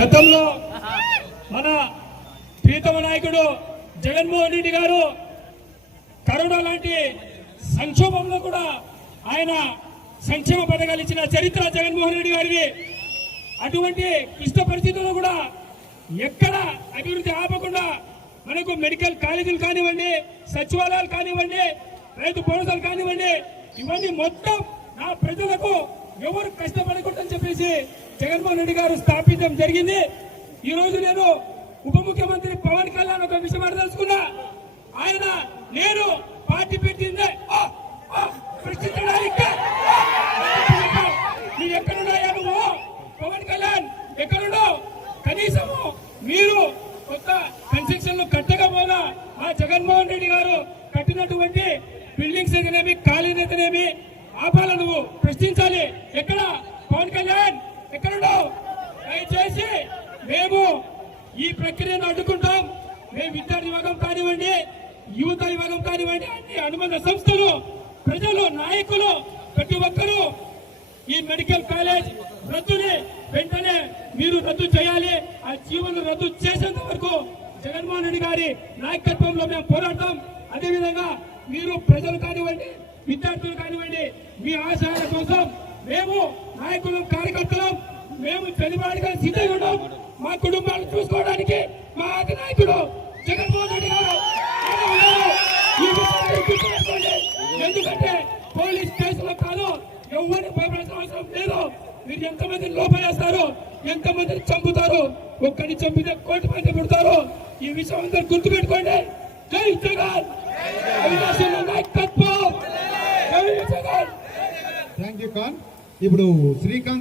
గతంలో మన ప్రీతమ నాయకుడు జగన్మోహన్ రెడ్డి గారు కరోనా లాంటి సంక్షోభంలో కూడా ఆయన సంక్షేమ పథకాలు ఇచ్చిన చరిత్ర జగన్మోహన్ రెడ్డి గారిది. అటువంటి క్లిష్ట పరిస్థితుల్లో కూడా ఎక్కడ అభివృద్ధి ఆపకుండా మనకు మెడికల్ కాలేజీలు కానివ్వండి సచివాలయాలు కానివ్వండి రైతు భరోసాలు కానివ్వండి ఇవన్నీ మొత్తం నా ప్రజలకు ఎవరు కష్టపడకూడదని చెప్పేసి జగన్మోహన్ రెడ్డి గారు స్థాపించడం జరిగింది. ఈ రోజు నేను ఉప ముఖ్యమంత్రి పవన్ కళ్యాణ్ ఒక విషయం అడదలుచుకున్నా ఆయన నేను పార్టీ పెట్టిందే. ఆ, ఆ, ప్రశ్నించడానికి. నువ్వు ఎక్కడున్నాయా నువ్వు పవన్ కళ్యాణ్ ఎక్కడున్నావు కనీసము మీరు కొత్త కన్స్ట్రక్షన్లు కట్టకపోగా ఆ జగన్మోహన్ రెడ్డి గారు కట్టినటువంటి బిల్డింగ్స్ అయితేనేమి ఖాళీలు అయితేనేమి ఆపాల నువ్వు ప్రశ్నించాలి. ఎక్కడ? పవన్ కళ్యాణ్? ఎక్కడున్నావు? దయచేసి మేము ఈ ప్రక్రియను అడ్డుకుంటాం. మేము విద్యార్థి విభాగం కానివ్వండి యువత విభాగం కానివ్వండి అన్ని అనుబంధ సంస్థలు ప్రజలు నాయకులు ప్రతి ఒక్కరూ ఈ మెడికల్ కాలేజ్ రద్దుని వెంటనే మీరు రద్దు చేయాలి. ఆ జీవనం రద్దు చేసేంత వరకు జగన్మోహన్ రెడ్డి గారి నాయకత్వంలో మేము పోరాడతాం. అదేవిధంగా మీరు ప్రజలు కానివ్వండి విద్యార్థులు కానివ్వండి మీ ఆశయాల కోసం మేము నాయకులు కార్యకర్తలు మేము సిద్ధంగా ఉన్నాం. మా కుటుంబాలను చూసుకోవడానికి మా అధినాయకుడు జగన్మోహన్ రెడ్డి గారు ఎందుకంటే పోలీస్ కేసులో కాదు ఎవరిని భయపడాల్సిన అవసరం లేదు. మీరు ఎంతమంది లోపలేస్తారు ఎంతమందిని చంపుతారు? ఒక్కడిని చంపితే కోటి మంది పుడతారు. ఈ విషయం అందరు గుర్తుపెట్టుకోండి. జై జగన్! నాయకత్వం! జై జగన్! థ్యాంక్ యూ ఖాన్ ఇప్పుడు శ్రీకాంత్